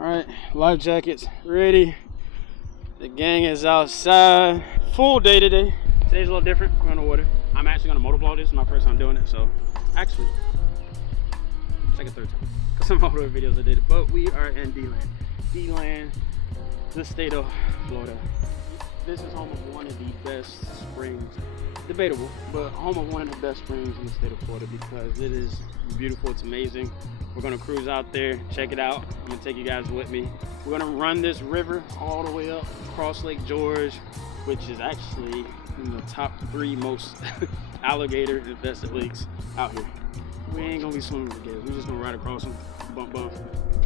Alright, life jackets ready. The gang is outside. Full day today. Today's a little different. We're on the water. I'm actually gonna motovlog this. It's my first time doing it, so actually, second, third time. Cause some motor videos I did it. But we are in D-Land. D-Land, the state of Florida. This is home of one of the best springs. Debatable, but home of one of the best springs in the state of Florida because it is beautiful. It's amazing. We're gonna cruise out there, check it out. I'm gonna take you guys with me. We're gonna run this river all the way up across Lake George, which is actually in the top 3 most alligator infested lakes out here. We ain't gonna be swimming with the gators. We're just gonna ride across them, bump,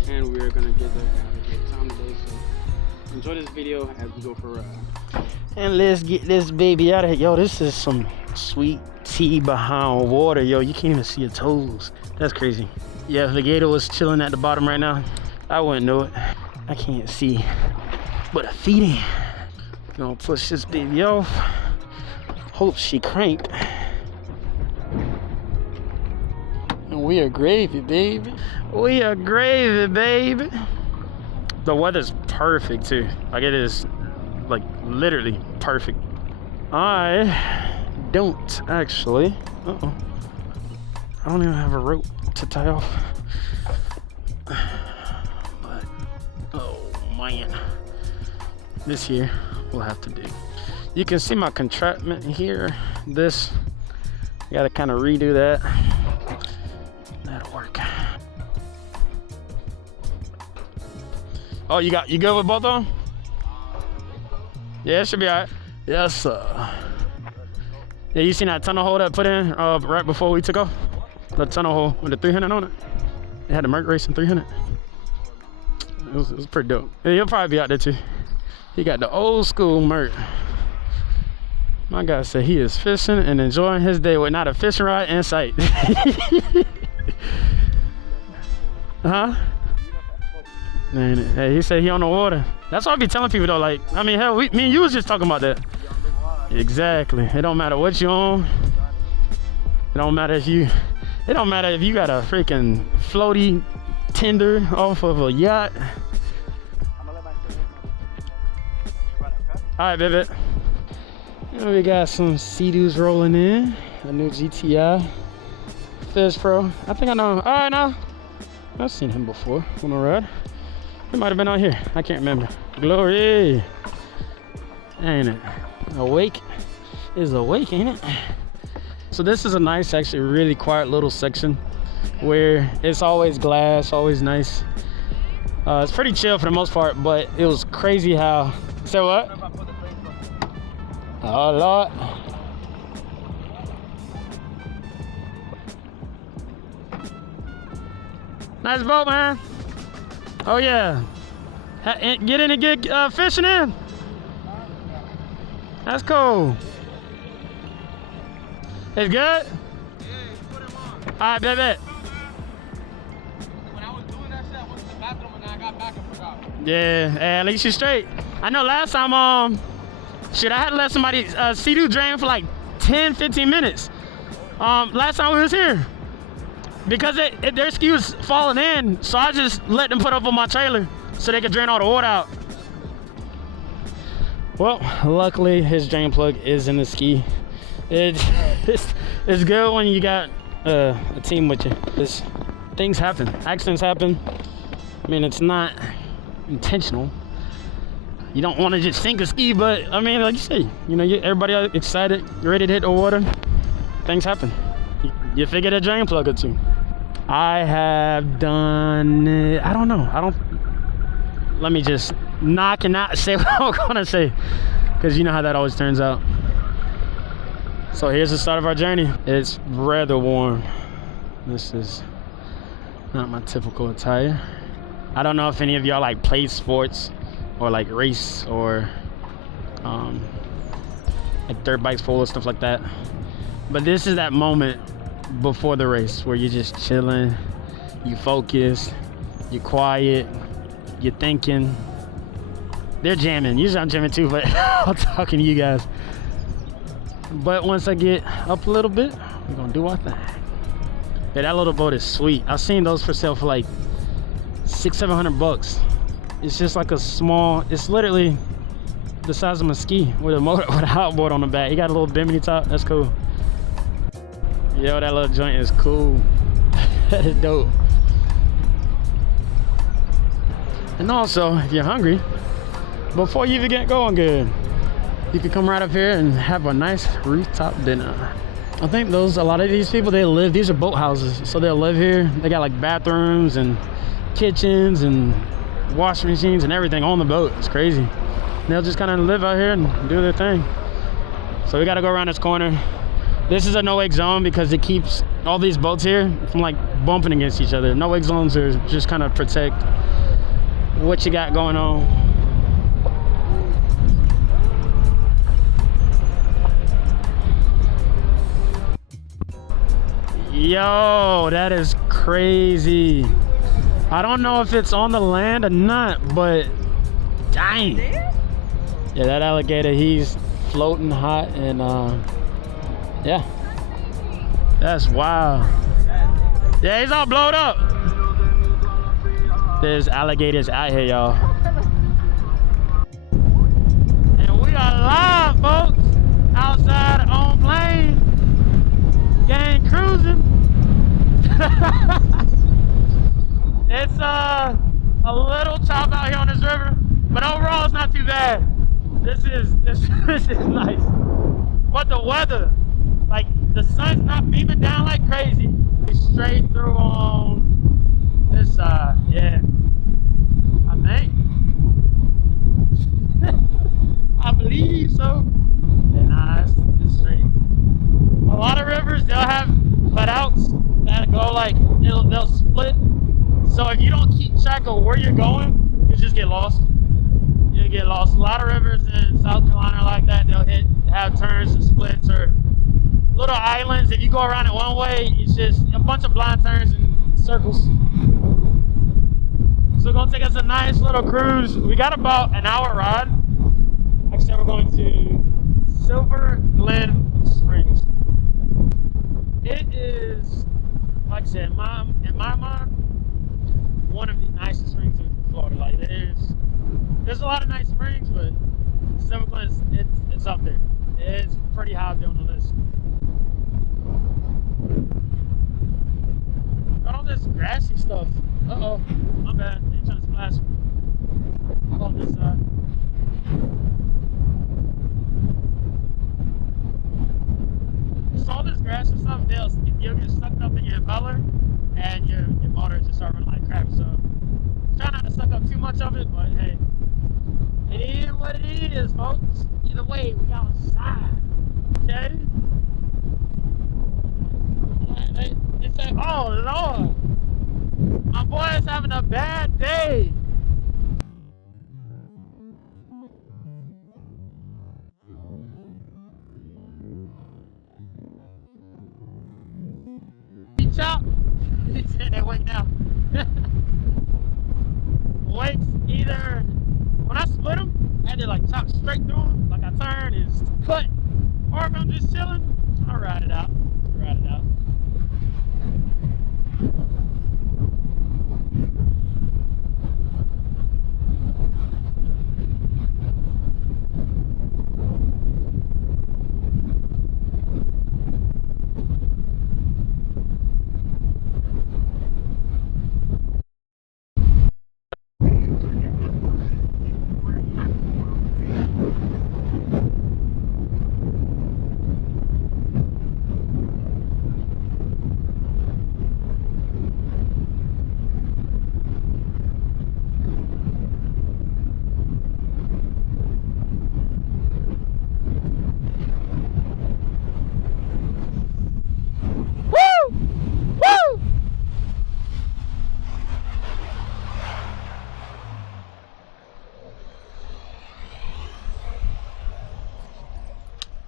and we're gonna get there and have a great time today. So enjoy this video as we go for a ride. And let's get this baby out of here. Yo, this is some sweet tea behind water. Yo, you can't even see your toes. That's crazy. Yeah, if the gator was chilling at the bottom right now, I wouldn't know it. I can't see but a feet in. Gonna push this baby off. Hope she cranked. And we are gravy, baby. We are gravy, baby. The weather's perfect too. Like it is, like literally perfect. I don't actually. Uh-oh. I don't even have a rope to tie off. But oh man, this here will have to do. You can see my contraption here. This, I gotta kind of redo that. That'll work. Oh, you good with both of them? Yeah, it should be all right. Yes, sir. Yeah, you seen that tunnel hole that I put in right before we took off? The tunnel hole with the 300 on it. It had the Merc Racing 300. It was pretty dope. Yeah, he'll probably be out there too. He got the old school Merc. My guy said he is fishing and enjoying his day with not a fishing rod in sight. Huh? Man, hey, he said he on the water. That's what I be telling people though. Like, I mean, hell, me and you was just talking about that. Exactly. It don't matter what you own. It don't matter if you got a freaking floaty tender off of a yacht. All right, baby. And we got some Sea-Doos rolling in. A new GTI Fish Pro. I think I know him. All right, now. I've seen him before on a ride. He might have been out here. I can't remember. Glory. Ain't it? Awake is awake, ain't it? So this is a nice, actually really quiet little section where it's always glass, always nice. It's pretty chill for the most part, but it was crazy how... Say what? Oh, Lord. Nice boat, man. Oh, yeah. Get in and get fishing in. That's cool. It's good? Yeah, you put him on. All right, bet. When I was doing that shit, I went to the bathroom and then I got back and forgot. Yeah, hey, at least you're straight. I know last time, shit, I had to let somebody Sea-Doo drain for like 10, 15 minutes. Last time we was here. Because their ski was falling in, so I just let them put up on my trailer so they could drain all the water out. Well, luckily his drain plug is in the ski. It's good when you got a team with you. Things happen, accidents happen. I mean, it's not intentional. You don't want to just sink a ski, but I mean, like you say, you know, everybody excited, ready to hit the water. Things happen. You figure a drain plug or two. I have done it. I don't know. Let me just knock and not say what I'm gonna say, because you know how that always turns out. So here's the start of our journey. It's rather warm. This is not my typical attire. I don't know if any of y'all like play sports or like race or like dirt bikes full of stuff like that. But this is that moment before the race where you're just chilling, you focus, you're quiet, you're thinking. They're jamming. Usually I'm jamming too, but I'm talking to you guys. But once I get up a little bit, we're gonna do our thing. Yeah, that little boat is sweet. I've seen those for sale for like $600-700 It's just like a small, it's literally the size of a ski with a motor, with a outboard on the back. He got a little bimini top. That's cool. Yo, that little joint is cool. That is dope. And also, if you're hungry, before you even get going good, you can come right up here and have a nice rooftop dinner. I think a lot of these people, these are boat houses, so they'll live here. They got like bathrooms and kitchens and washing machines and everything on the boat. It's crazy. They'll just kind of live out here and do their thing. So we got to go around this corner. This is a no-wake zone because it keeps all these boats here from like bumping against each other. No-wake zones are just kind of protect what you got going on. Yo, that is crazy. I don't know if it's on the land or not, but dang. Yeah, that alligator, he's floating hot and yeah. That's wild. Yeah, he's all blowed up. There's alligators out here, y'all. And we are live, folks, outside on plane. Gang cruising. It's a little chop out here on this river, but overall it's not too bad. This is nice. But the weather, like the sun's not beaming down like crazy. It's straight through on this side, yeah. I think. I believe so. Yeah, nah, it's straight. A lot of rivers, they'll have cutouts that go like, they'll split. So if you don't keep track of where you're going, you just get lost. You'll get lost. A lot of rivers in South Carolina are like that. They'll have turns and splits or little islands. If you go around it one way, it's just a bunch of blind turns and circles. So it's gonna take us a nice little cruise. We got about an hour ride. Like I said, we're going to Glen Springs. It is, like I said, in my mind, one of the nicest springs in Florida. Like there's a lot of nice springs, but Silver Glen, it's up there. It's pretty high up there on the list. Got all this grassy stuff. Uh-oh, my bad. Ain't trying to splash. How about this side? So all this grass and stuff, you'll get sucked up in your impeller, and your motor just start running like crap. So try not to suck up too much of it, but hey, it is what it is, folks. Either way, we outside. Okay? They say, oh Lord, my boy is having a bad day. Reach out. He's saying they wake now. Wakes either when I split them, I had to like chop straight through them, like I turn and cut, or if I'm just chilling, I'll ride it out. Ride it out.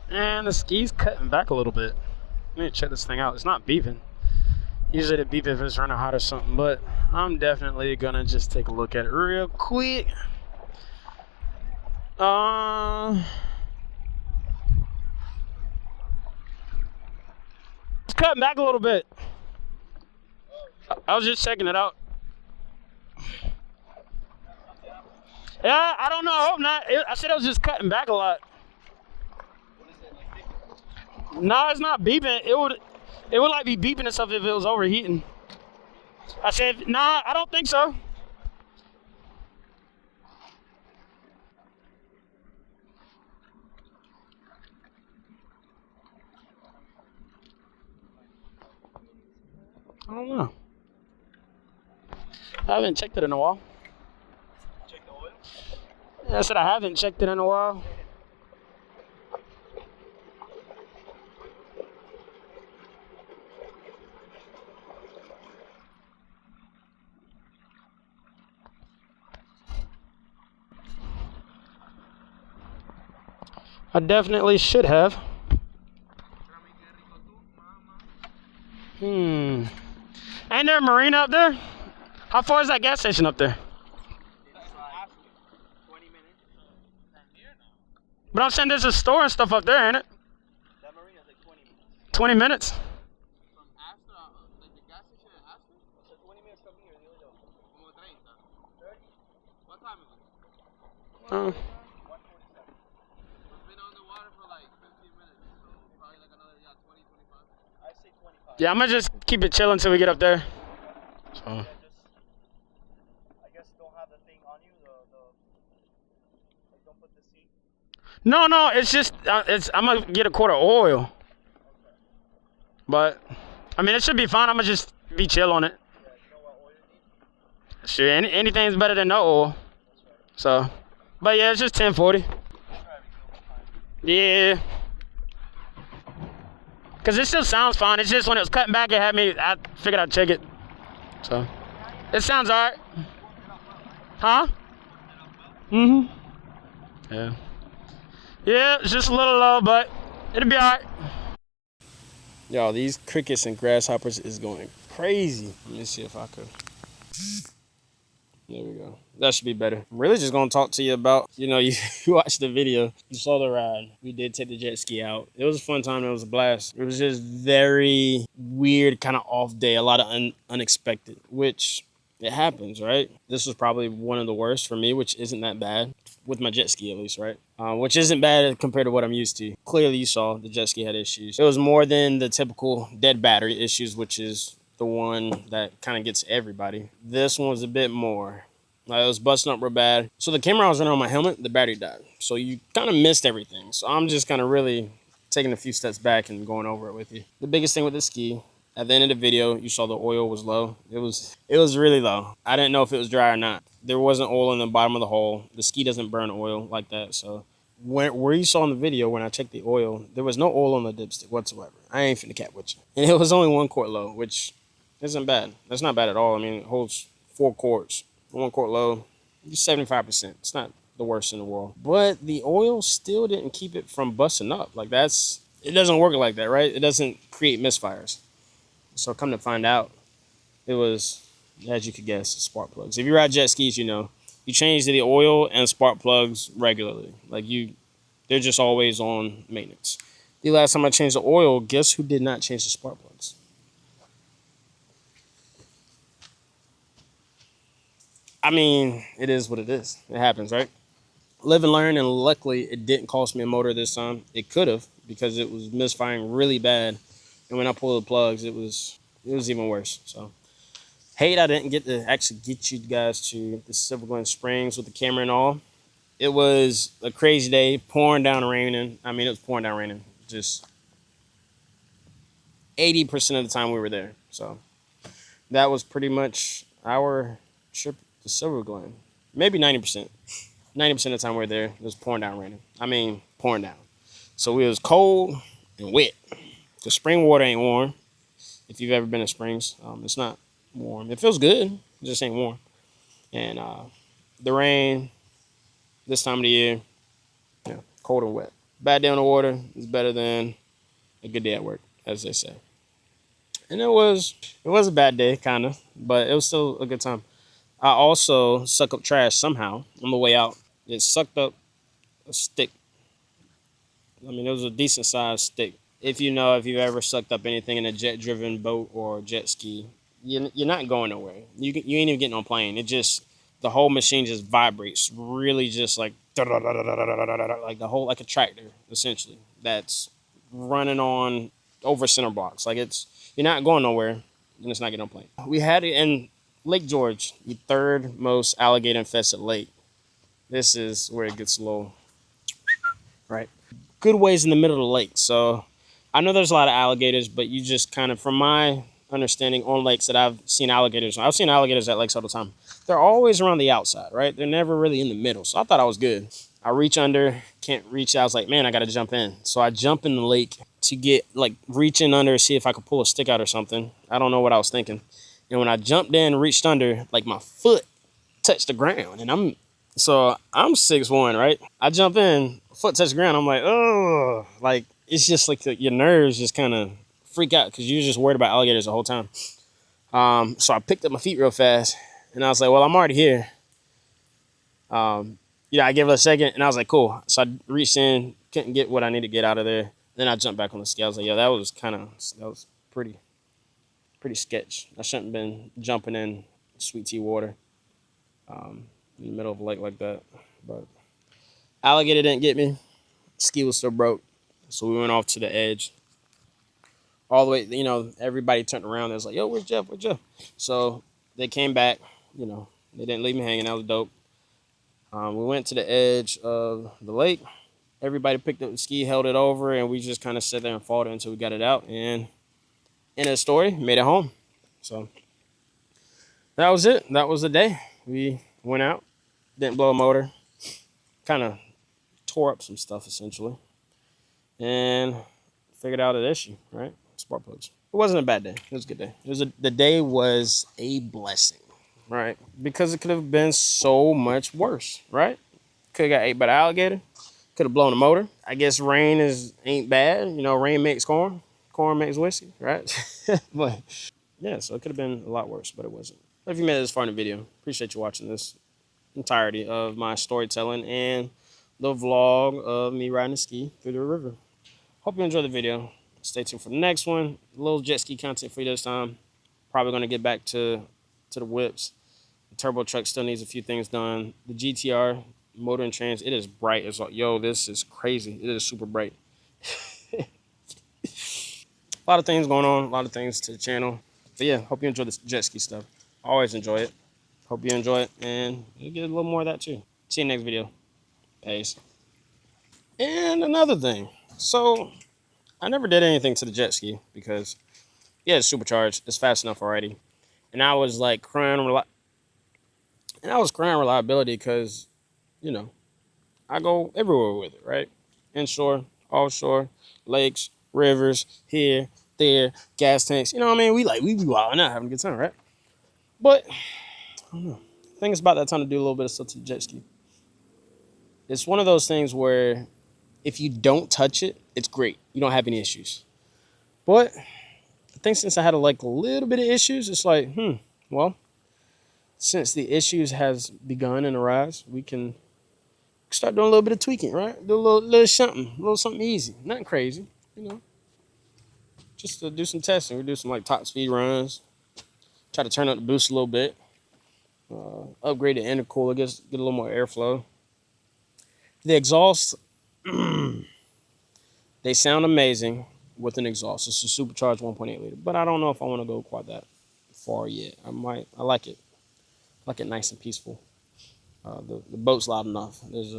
And the ski's cutting back a little bit. Let me check this thing out. It's not beeping. Usually it beep if it's running hot or something, but I'm definitely gonna just take a look at it real quick. It's cutting back a little bit. I was just checking it out. Yeah, I don't know. I hope not. I said it was just cutting back a lot. No, it's not beeping. It would like be beeping and stuff if it was overheating. I said, nah, I don't think so. I don't know. I haven't checked it in a while. Check the oil. I said I haven't checked it in a while. I definitely should have. Ain't there a marina up there? How far is that gas station up there? 20 minutes. But I'm saying there's a store and stuff up there, ain't it? That marina is like 20 minutes. 20 minutes? From Astor, like the gas station in Astor? It's 20 minutes from here, the other way. Como 30. 30? What time is it? 1:47. We've been on the water for like 15 minutes, so probably like another 20, 25. I say 25. Yeah, I'm gonna just keep it chill until we get up there. So. Yeah, just, I guess don't have the thing on you, like don't put the seat. No, it's just, I'm gonna get a quart of oil. Okay. But, I mean, it should be fine. I'm gonna just be chill on it. Yeah, you know what oil you need? Sure, anything's better than no oil. So, but yeah, it's just 1040. Yeah. Cause it still sounds fine. It's just when it was cutting back, I figured I'd check it. So, it sounds alright. Huh? Yeah. Yeah, it's just a little low, but it'll be alright. Y'all, these crickets and grasshoppers is going crazy. Let me see if I could. There we go. That should be better. I'm really just gonna talk to you about, you watched the video, you saw the ride. We did take the jet ski out. It was a fun time. It was a blast. It was just very weird, kind of off day. A lot of unexpected, which it happens, right? This was probably one of the worst for me, which isn't that bad. With my jet ski, at least, right? Which isn't bad compared to what I'm used to. Clearly, you saw the jet ski had issues. It was more than the typical dead battery issues, which is the one that kind of gets everybody. This one was a bit more. It was busting up real bad. So the camera I was running on my helmet, the battery died. So you kind of missed everything. So I'm just kind of really taking a few steps back and going over it with you. The biggest thing with the ski, at the end of the video, you saw the oil was low. It was really low. I didn't know if it was dry or not. There wasn't oil in the bottom of the hole. The ski doesn't burn oil like that. So where you saw in the video, when I checked the oil, there was no oil on the dipstick whatsoever. I ain't finna cap with you. And it was only 1 quart low, which isn't bad. That's not bad at all. I mean, it holds 4 quarts. 1 quart low, 75%. It's not the worst in the world. But the oil still didn't keep it from busting up. Like it doesn't work like that, right? It doesn't create misfires. So come to find out, it was, as you could guess, spark plugs. If you ride jet skis, you change the oil and spark plugs regularly. Like they're just always on maintenance. The last time I changed the oil, guess who did not change the spark plugs? I mean, it is what it is. It happens, right? Live and learn, and luckily it didn't cost me a motor this time. It could have, because it was misfiring really bad. And when I pulled the plugs, it was even worse. So, hate I didn't get to actually get you guys to the Silver Glen Springs with the camera and all. It was a crazy day, pouring down raining. I mean, it was pouring down raining. Just 80% of the time we were there. So, that was pretty much our trip to Silver Glen. Maybe 90%. 90% of the time we were there, it was pouring down raining. I mean, pouring down. So, it was cold and wet. The spring water ain't warm. If you've ever been to springs, it's not warm. It feels good. It just ain't warm. And the rain this time of the year, cold and wet. Bad day on the water is better than a good day at work, as they say. And it was a bad day, kind of, but it was still a good time. I also suck up trash somehow on the way out. It sucked up a stick. I mean, it was a decent sized stick. If you've ever sucked up anything in a jet-driven boat or jet ski, you're not going nowhere. You ain't even getting on a plane. It just the whole machine just vibrates, really just like like the whole, like a tractor essentially that's running on over center blocks. Like it's, you're not going nowhere, and it's not getting on plane. We had it in Lake George, the third most alligator infested lake. This is where it gets a little, right? Good ways in the middle of the lake. So I know there's a lot of alligators, but you just kind of, from my understanding on lakes that I've seen alligators at lakes all the time. They're always around the outside, right? They're never really in the middle. So I thought I was good. I reach under, can't reach. I was like, man, I got to jump in. So I jump in the lake to get, like, reaching under, see if I could pull a stick out or something. I don't know what I was thinking. And when I jumped in, reached under, like, my foot touched the ground, and I'm 6'1", right? I jump in, foot touch the ground. I'm like, oh, like, it's just like your nerves just kind of freak out because you're just worried about alligators the whole time. So I picked up my feet real fast, and I was like, well, I'm already here. I gave it a second, and I was like, cool. So I reached in, couldn't get what I needed to get out of there. Then I jumped back on the scale. I was like, yeah, that was pretty sketch. I shouldn't have been jumping in sweet tea water in the middle of a lake like that. But alligator didn't get me. Ski was still broke. So we went off to the edge. All the way, everybody turned around. They was like, yo, where's Jeff? Where's Jeff? So they came back. They didn't leave me hanging. That was dope. We went to the edge of the lake. Everybody picked up the ski, held it over, and we just kind of sat there and fought it until we got it out. And end of the story, made it home. So that was it. That was the day. We went out, didn't blow a motor, kind of tore up some stuff essentially, and figured out an issue, right? Spark plugs. It wasn't a bad day. It was a good day. The day was a blessing, right? Because it could have been so much worse, right? Could have got ate by the alligator. Could have blown the motor. I guess rain ain't bad. Rain makes corn. Corn makes whiskey, right? But yeah, so it could have been a lot worse, but it wasn't. But if you made it this far in the video, appreciate you watching this entirety of my storytelling and the vlog of me riding a ski through the river. Hope you enjoyed the video. Stay tuned for the next one. A little jet ski content for you this time. Probably going to get back to the whips. The turbo truck still needs a few things done. The GTR motor and trans, it is bright. It's like, yo, this is crazy. It is super bright. A lot of things going on. A lot of things to the channel. But yeah, hope you enjoy this jet ski stuff. I always enjoy it. Hope you enjoy it, and you'll get a little more of that too. See you next video. Peace. And another thing. So I never did anything to the jet ski because, yeah, it's supercharged. It's fast enough already. And I was like crying reliability because, I go everywhere with it, right? Inshore, offshore, lakes, rivers, here, there, gas tanks. You know what I mean? We be wilding out, having a good time, right? But I don't know. I think it's about that time to do a little bit of stuff to the jet ski. It's one of those things where if you don't touch it, it's great. You don't have any issues. But I think since I had a little bit of issues, it's like, well, since the issues has begun and arise, we can start doing a little bit of tweaking, right? Do a little something easy. Nothing crazy, Just to do some testing. We do some top speed runs. Try to turn up the boost a little bit. Upgrade the intercooler, get a little more airflow. The exhaust, they sound amazing with an exhaust. It's a supercharged 1.8 liter, but I don't know if I want to go quite that far yet. I like it. I like it nice and peaceful. The boat's loud enough. There's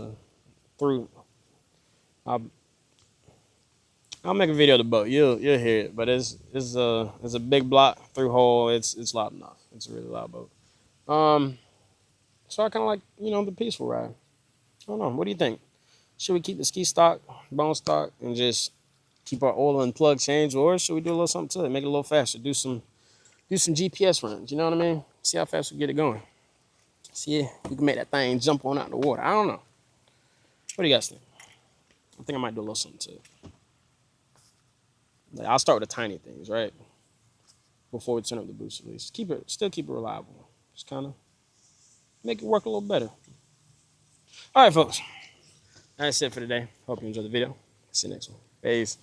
I'll make a video of the boat. You'll hear it, but it's a big block through hole. It's loud enough. It's a really loud boat. So I kind of like the peaceful ride. I don't know. What do you think? Should we keep the ski stock, bone stock, and just keep our oil and plug change, or should we do a little something to it, make it a little faster, do some GPS runs? You know what I mean? See how fast we get it going. See if we can make that thing jump on out of the water. I don't know. What do you guys think? I think I might do a little something to it. I'll start with the tiny things, right? Before we turn up the boost at least. Still keep it reliable. Just kind of make it work a little better. All right, folks. That's it for today. Hope you enjoyed the video. See you next one. Peace.